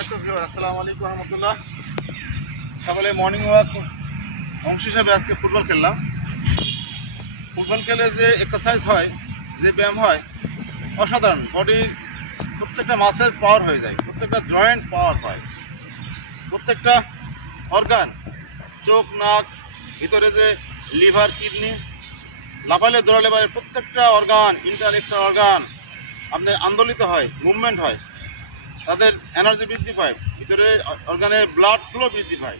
সম্মানিত ভিউয়ার আসসালামু আলাইকুম রহমতুল্লাহ। সকালে মর্নিং ওয়াক অংশ হিসাবে আজকে ফুটবল খেললাম। ফুটবল খেলে যে এক্সারসাইজ হয়, যে ব্যায়াম হয়, অসাধারণ। বডির প্রত্যেকটা মাসেজ পাওয়ার হয়ে যায়, প্রত্যেকটা জয়েন্ট পাওয়ার হয়। প্রত্যেকটা অর্গান চোখ, নাক, ভিতরে যে লিভার কিডনি লাফালে, দৌড়ালে পারে প্রত্যেকটা অর্গান ইন্টার এক্সট্রা অর্গান আপনার আন্দোলিত হয় মুভমেন্ট হয়। তাদের এনার্জি বৃদ্ধি পায়। ভিতরে অর্গানের ব্লাড ফ্লো বৃদ্ধি পায়।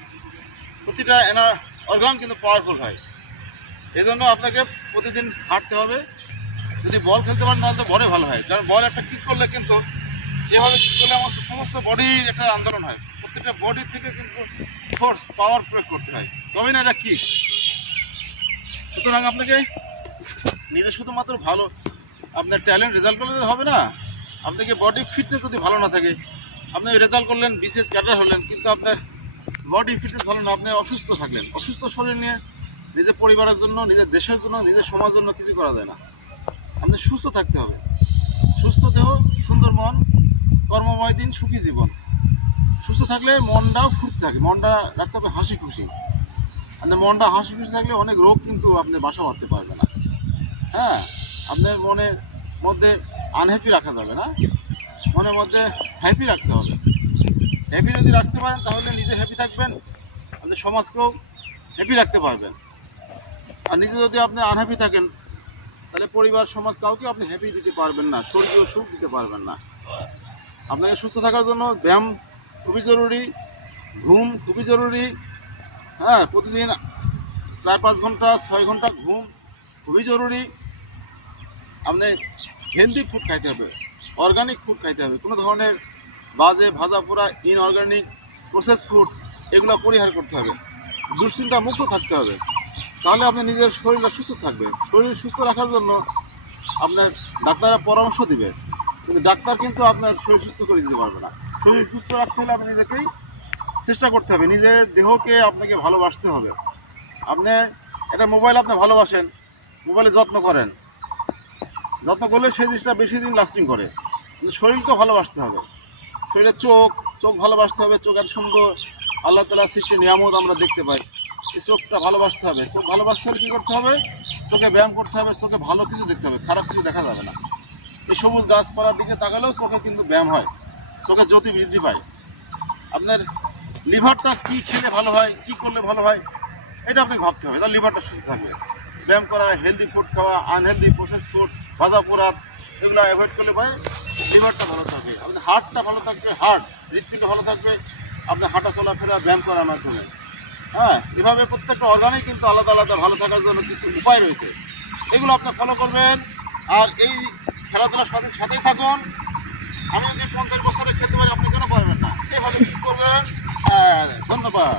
প্রতিটা এনার অর্গান কিন্তু পাওয়ারফুল হয়। এই জন্য আপনাকে প্রতিদিন হাঁটতে হবে। যদি বল খেলতে পারেন, তাহলে তো বড় ভালো হয়। কারণ বল একটা কিক করলে কিন্তু যেভাবে কিক করলে আমার সমস্ত বডির একটা আন্দোলন হয়। প্রত্যেকটা বডি থেকে কিন্তু ফোর্স পাওয়ার প্রয়োগ করতে হয়। তবে না এটা কিক সুতরাং আপনাকে নিজে শুধুমাত্র ভালো, আপনার ট্যালেন্ট রেজাল্ট করলে হবে না। আপনাকে বডি ফিটনেস যদি ভালো না থাকে, আপনি রেজাল্ট করলেন, বিশেষ ক্যাডার হলেন, কিন্তু আপনার বডি ফিটনেস ভালো না, আপনি অসুস্থ থাকলেন। অসুস্থ শরীর নিয়ে নিজের পরিবারের জন্য, নিজের দেশের জন্য, নিজের সমাজের জন্য কিছু করা যায় না। আপনি সুস্থ থাকতে হবে। সুস্থ দেহ সুন্দর মন, কর্মময় দিন, সুখী জীবন। সুস্থ থাকলে মনটাও ফুর্তি থাকে, মনটা রাখতে হবে হাসি খুশি আপনার মনটা হাসি খুশি থাকলে অনেক রোগ কিন্তু আপনি বাসা বাঁধতে পারবে না। হ্যাঁ আপনার মনের মধ্যে আনহ্যাপি রাখা যাবে না। মনের মধ্যে হ্যাপি রাখতে হবে। হ্যাপি যদি রাখতে পারেন, তাহলে নিজে হ্যাপি থাকবেন, আপনি সমাজকেও হ্যাপি রাখতে পারবেন। আর নিজে যদি আপনি আনহ্যাপি থাকেন, তাহলে পরিবার, সমাজ কাউকে আপনি হ্যাপি দিতে পারবেন না শরীরও সুখ দিতে পারবেন না। আপনাকে সুস্থ থাকার জন্য ব্যায়াম খুবই জরুরি, ঘুম খুবই জরুরি। হ্যাঁ প্রতিদিন চার পাঁচ ঘণ্টা, ছয় ঘণ্টা ঘুম খুবই জরুরি। আপনি হেলদি ফুড খাইতে হবে অর্গানিক ফুড খাইতে হবে, কোনো ধরনের বাজে, ভাজা পোড়া ইনঅর্গানিক প্রসেস ফুড এগুলো পরিহার করতে হবে দুশ্চিন্তা মুক্ত থাকতে হবে। তাহলে আপনি নিজের শরীরটা সুস্থ থাকবে। শরীর সুস্থ রাখার জন্য আপনার ডাক্তাররা পরামর্শ দিবে। কিন্তু ডাক্তার কিন্তু আপনার শরীর সুস্থ করে দিতে পারবে না। শরীর সুস্থ রাখতে হলে আপনি নিজেকেই চেষ্টা করতে হবে। নিজের দেহকে আপনাকে ভালোবাসতে হবে। আপনি একটা মোবাইল আপনি ভালোবাসেন, মোবাইলে যত্ন করেন। যত্ন করলে সেই জিনিসটা বেশি দিন লাস্টিং করে। কিন্তু শরীরকে ভালোবাসতে হবে। শরীরের চোখ চোখ ভালোবাসতে হবে চোখ এত সুন্দর আল্লাহ তালা সৃষ্টি নিয়ামত আমরা দেখতে পাই। এই চোখটা ভালোবাসতে হবে। চোখ ভালোবাসতে হলে কী করতে হবে? চোখে ব্যায়াম করতে হবে, চোখে ভালো কিছু দেখতে হবে। খারাপ কিছু দেখা যাবে না। এই সবুজ গাছপালার দিকে তাকালেও চোখে কিন্তু ব্যায়াম হয়। চোখে জ্যোতি বৃদ্ধি পায়। আপনার লিভারটা কী খেলে ভালো হয়, কী করলে ভালো হয়, এটা আপনি ভাবতে হবে। তাহলে লিভারটা সুস্থ থাকবে। ব্যায়াম করা হেলদি ফুড খাওয়া আনহেলদি প্রসেস ফুড ভাজা পোড়াত এগুলো অ্যাভয়েড করলে পরে লিভারটা ভালো থাকবে। আপনার হার্টটা ভালো থাকবে হার্ট হৃদপিণ্ড ভালো থাকবে আপনার হাঁটা চলাফেরা, ব্যায়াম করার মাধ্যমে। হ্যাঁ এভাবে প্রত্যেকটা অর্গানে কিন্তু আলাদা আলাদা ভালো থাকার জন্য কিছু উপায় রয়েছে। এগুলো আপনি ফলো করবেন। আর এই খেলাধুলার সাথে, সাথেই থাকুন। আমি যদি পঞ্চাশ বছরে খেতে পারি, আপনি কেন পারবেন না? এভাবে কী করবেন? হ্যাঁ ধন্যবাদ।